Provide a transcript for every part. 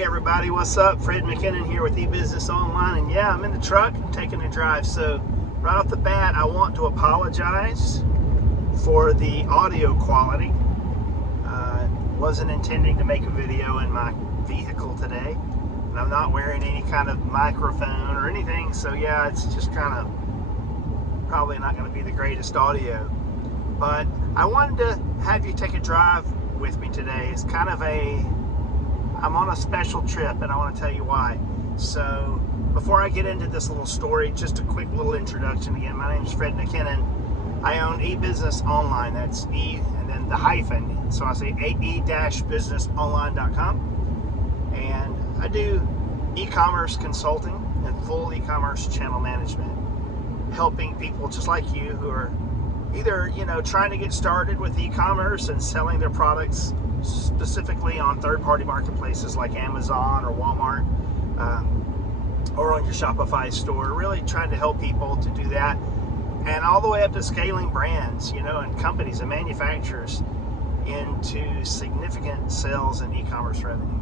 Hey everybody, what's up? Fred McKinnon here with E-BusinessOnline, and yeah, I'm in the truck taking a drive. So right off the bat, I want to apologize for the audio quality. Wasn't intending to make a video in my vehicle today, and I'm not wearing any kind of microphone or anything, so yeah, it's just kind of probably not going to be the greatest audio. But I wanted to have you take a drive with me today. It's kind of I'm on a special trip, and I want to tell you why. So before I get into this little story, just a quick little introduction. Again, my name is Fred McKinnon. I own E-BusinessOnline. That's E and then the hyphen. So I say e-businessonline.com. And I do e-commerce consulting and full e-commerce channel management, helping people just like you who are either, trying to get started with e-commerce and selling their products specifically on third-party marketplaces like Amazon or Walmart, or on your Shopify store, really trying to help people to do that, and all the way up to scaling brands, and companies and manufacturers into significant sales and e-commerce revenue.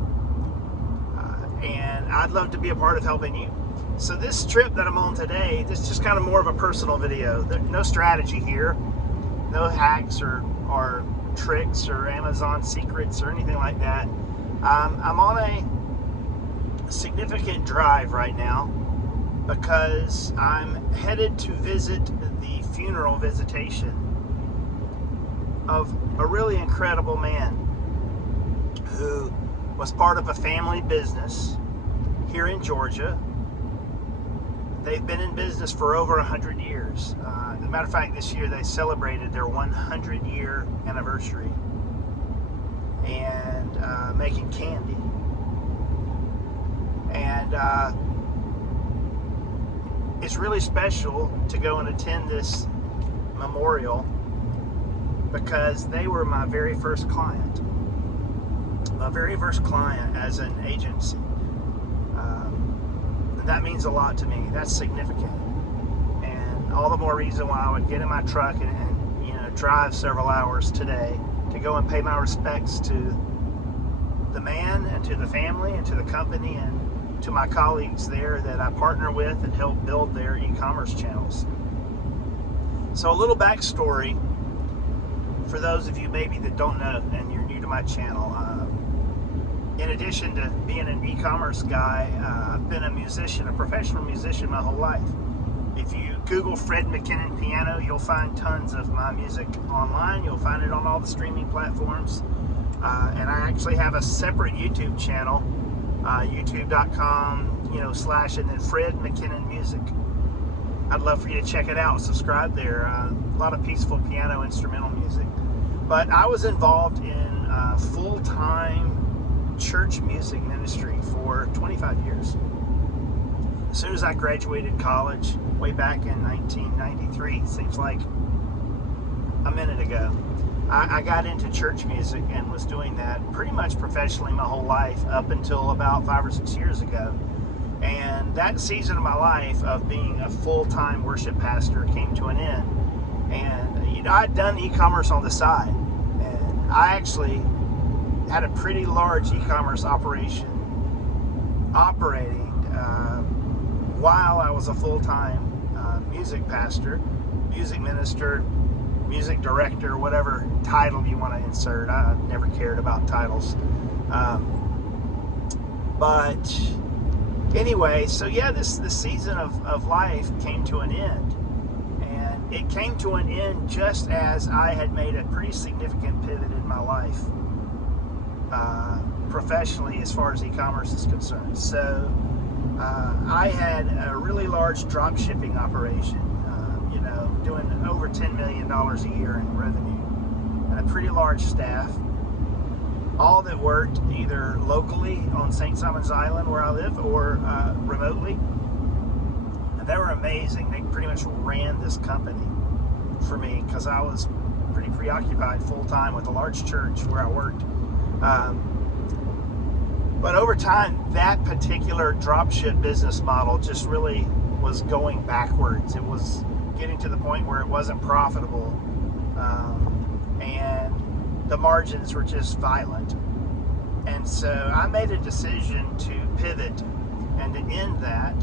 And I'd love to be a part of helping you. So this trip that I'm on today, this is just kind of more of a personal video. There's no strategy here, no hacks or tricks or Amazon secrets or anything like that. I'm on a significant drive right now because I'm headed to visit the funeral visitation of a really incredible man who was part of a family business here in Georgia. They've been in business for over 100 years. As a matter of fact, this year they celebrated their 100-year anniversary, and making candy. And it's really special to go and attend this memorial because they were my very first client. My very first client as an agency. That means a lot to me. That's significant, and all the more reason why I would get in my truck and drive several hours today to go and pay my respects to the man and to the family and to the company and to my colleagues there that I partner with and help build their e-commerce channels. So a little backstory for those of you maybe that don't know and you're new to my channel. In addition to being an e-commerce guy, I've been a musician, a professional musician my whole life. If you Google Fred McKinnon piano, you'll find tons of my music online. You'll find it on all the streaming platforms. And I actually have a separate YouTube channel, youtube.com, / and then Fred McKinnon Music. I'd love for you to check it out. Subscribe there. A lot of peaceful piano instrumental music. But I was involved in full-time church music ministry for 25 years. As soon as I graduated college, way back in 1993, seems like a minute ago, I got into church music and was doing that pretty much professionally my whole life up until about 5 or 6 years ago. And that season of my life of being a full-time worship pastor came to an end. And I'd done e-commerce on the side, and I actually had a pretty large e-commerce operation operating while I was a full-time music pastor, music minister, music director, whatever title you want to insert. I never cared about titles. But anyway, so yeah, this season of life came to an end. And it came to an end just as I had made a pretty significant pivot in my life. Professionally, as far as e-commerce is concerned. So I had a really large drop shipping operation, doing over $10 million a year in revenue, and a pretty large staff, all that worked either locally on St. Simon's Island where I live or remotely. And they were amazing. They pretty much ran this company for me because I was pretty preoccupied full-time with a large church where I worked. But over time, that particular dropship business model just really was going backwards. It was getting to the point where it wasn't profitable, and the margins were just violent. And so I made a decision to pivot and to end that.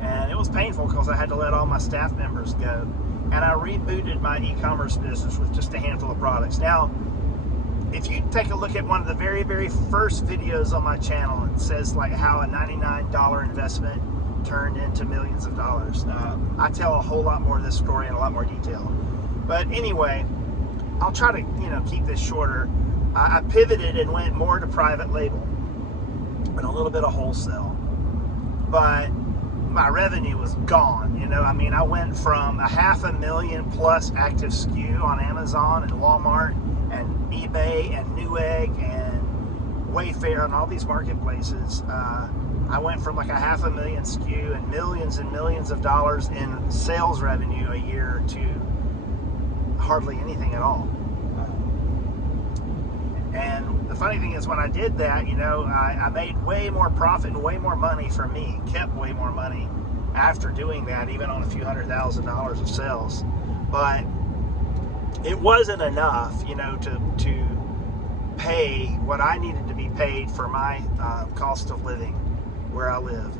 And it was painful because I had to let all my staff members go. And I rebooted my e-commerce business with just a handful of products. Now, if you take a look at one of the very, very first videos on my channel, it says like how a $99 investment turned into millions of dollars. I tell a whole lot more of this story in a lot more detail. But anyway, I'll try to keep this shorter. I pivoted and went more to private label and a little bit of wholesale. But my revenue was gone. I went from a 500,000 plus active SKU on Amazon and Walmart and eBay and Newegg and Wayfair and all these marketplaces. I went from like a 500,000 SKU and millions of dollars in sales revenue a year to hardly anything at all. And the funny thing is, when I did that, I made way more profit and way more money for me, kept way more money after doing that, even on a few $100,000 of sales. But it wasn't enough, to pay what I needed to be paid for my cost of living where I live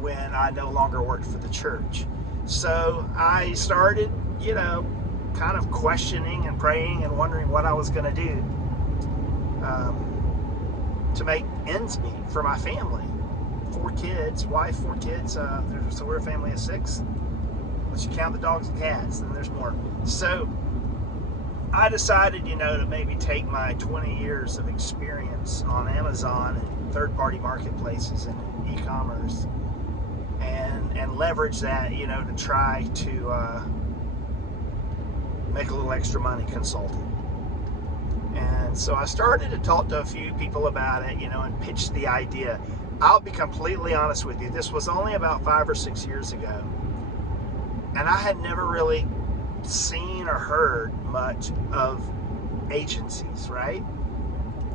when I no longer worked for the church. So I started, kind of questioning and praying and wondering what I was going to do to make ends meet for my family. 4 kids, wife, 4 kids. So we're a family of 6. Once you count the dogs and cats, then there's more. So I decided, to maybe take my 20 years of experience on Amazon and third-party marketplaces and e-commerce and leverage that, to try to make a little extra money consulting. And so I started to talk to a few people about it, and pitch the idea. I'll be completely honest with you. This was only about 5 or 6 years ago. And I had never really seen or heard much of agencies, right?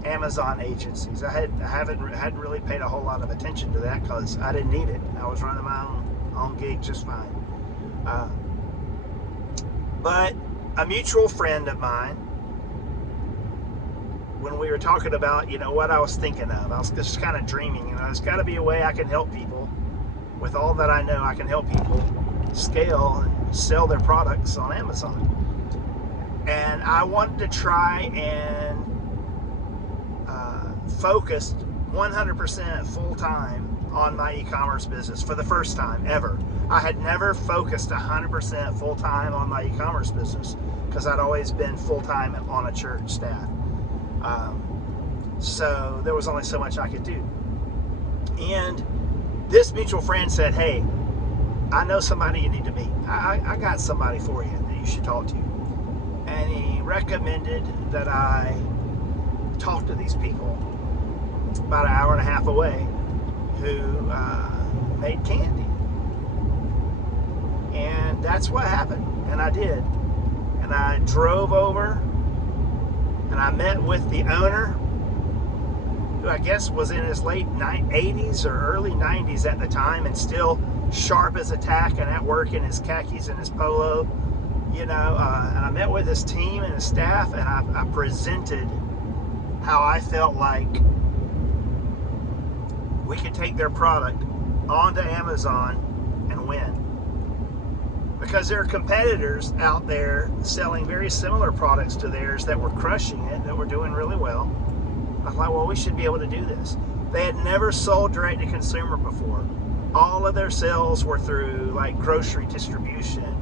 Amazon agencies. I hadn't really paid a whole lot of attention to that because I didn't need it. I was running my own gig just fine. But a mutual friend of mine, when we were talking about, what I was thinking of, I was just kind of dreaming, there's got to be a way I can help people. With all that I know, I can help people scale and sell their products on Amazon. And I wanted to try and focus 100% full-time on my e-commerce business for the first time ever. I had never focused 100% full-time on my e-commerce business because I'd always been full-time on a church staff. So there was only so much I could do. And this mutual friend said, hey, I know somebody you need to meet. I got somebody for you that you should talk to. And he recommended that I talk to these people about an hour and a half away who made candy. And that's what happened. And I did. And I drove over and I met with the owner, who I guess was in his late 80s or early 90s at the time, and still sharp as a tack and at work in his khakis and his polo, and I met with his team and his staff, and I presented how I felt like we could take their product onto Amazon and win. Because there are competitors out there selling very similar products to theirs that were crushing it, that were doing really well. I was like, well, we should be able to do this. They had never sold direct to consumer before. All of their sales were through like grocery distribution,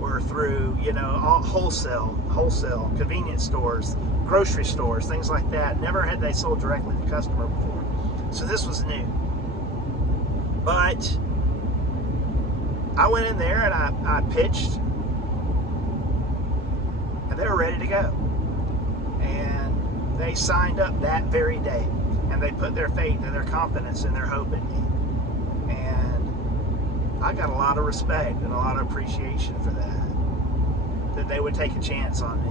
or through, all wholesale, convenience stores, grocery stores, things like that. Never had they sold directly to the customer before. So this was new. But I went in there and I pitched, and they were ready to go. And they signed up that very day, and they put their faith and their confidence and their hope in me. And I got a lot of respect and a lot of appreciation for that they would take a chance on me.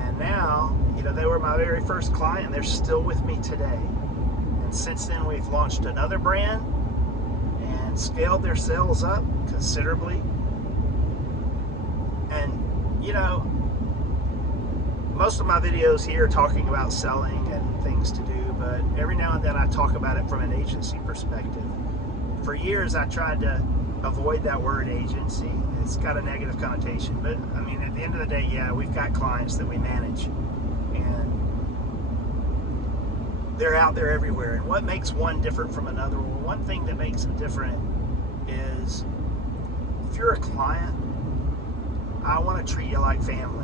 And now, they were my very first client. They're still with me today. And since then, we've launched another brand and scaled their sales up considerably. And most of my videos here are talking about selling and things to do, but every now and then I talk about it from an agency perspective. For years I tried to avoid that word agency. It's got a negative connotation, but I mean, at the end of the day, yeah, we've got clients that we manage, and they're out there everywhere. And what makes one different from another? Well, one thing that makes them different is if you're a client, I want to treat you like family.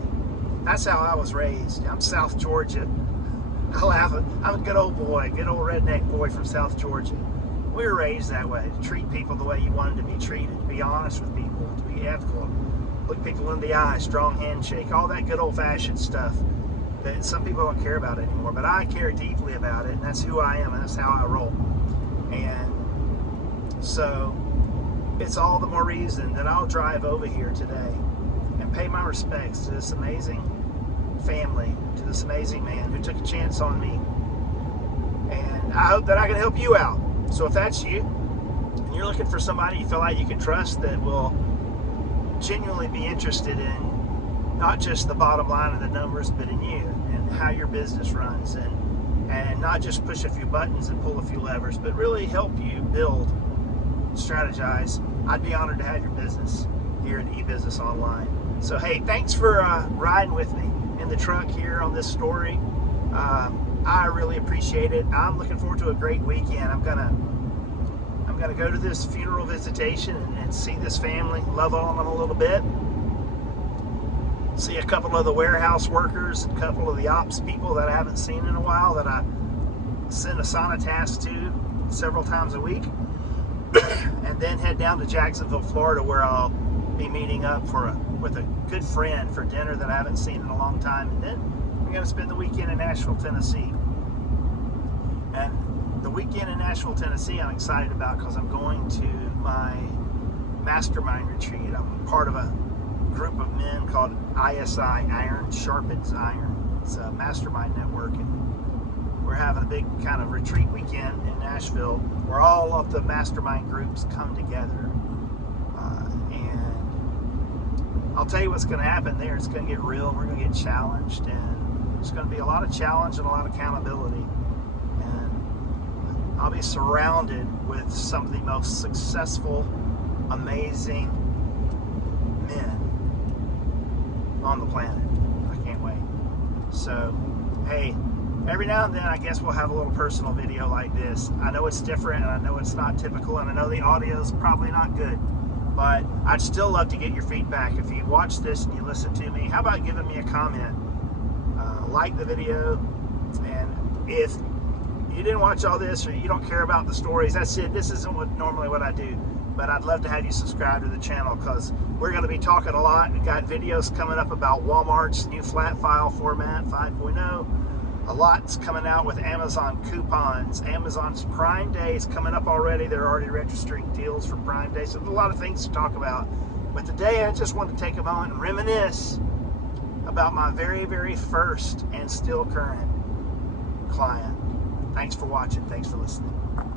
That's how I was raised. I'm South Georgia. I'm a good old boy, good old redneck boy from South Georgia. We were raised that way, to treat people the way you wanted to be treated, to be honest with people, to be ethical, look people in the eye, strong handshake, all that good old-fashioned stuff that some people don't care about anymore. But I care deeply about it, and that's who I am, and that's how I roll. And so it's all the more reason that I'll drive over here today and pay my respects to this amazing family, to this amazing man who took a chance on me. And I hope that I can help you out. So if that's you, and you're looking for somebody you feel like you can trust that will genuinely be interested in not just the bottom line of the numbers, but in you and how your business runs, and not just push a few buttons and pull a few levers, but really help you build, strategize, I'd be honored to have your business here at E-BusinessOnline. So hey, thanks for riding with me in the truck here on this story. I really appreciate it. I'm looking forward to a great weekend. I'm gonna go to this funeral visitation and see this family, love on them a little bit, see a couple of the warehouse workers, a couple of the ops people that I haven't seen in a while that I send a sauna task to several times a week, and then head down to Jacksonville, Florida, where I'll be meeting up with a good friend for dinner that I haven't seen in a long time. And then we're going to spend the weekend in Nashville, Tennessee. And the weekend in Nashville, Tennessee, I'm excited about because I'm going to my mastermind retreat. I'm part of a group of men called ISI, Iron Sharpens Iron. It's a mastermind network, and we're having a big kind of retreat weekend in Nashville where all of the mastermind groups come together. And I'll tell you what's going to happen there. It's going to get real. We're going to get challenged, and there's going to be a lot of challenge and a lot of accountability. And I'll be surrounded with some of the most successful, amazing men on the planet. I can't wait. So, hey, every now and then I guess we'll have a little personal video like this. I know it's different, and I know it's not typical, and I know the audio is probably not good, but I'd still love to get your feedback. If you watch this and you listen to me, how about giving me a comment? Like the video, and if you didn't watch all this or you don't care about the stories, that's it. This isn't normally what I do, but I'd love to have you subscribe to the channel because we're going to be talking a lot. We've got videos coming up about Walmart's new flat file format 5.0. A lot's coming out with Amazon coupons. Amazon's Prime Day is coming up already. They're already registering deals for Prime Day. So there's a lot of things to talk about. But today I just want to take a moment and reminisce about my very, very first and still current client. Thanks for watching. Thanks for listening.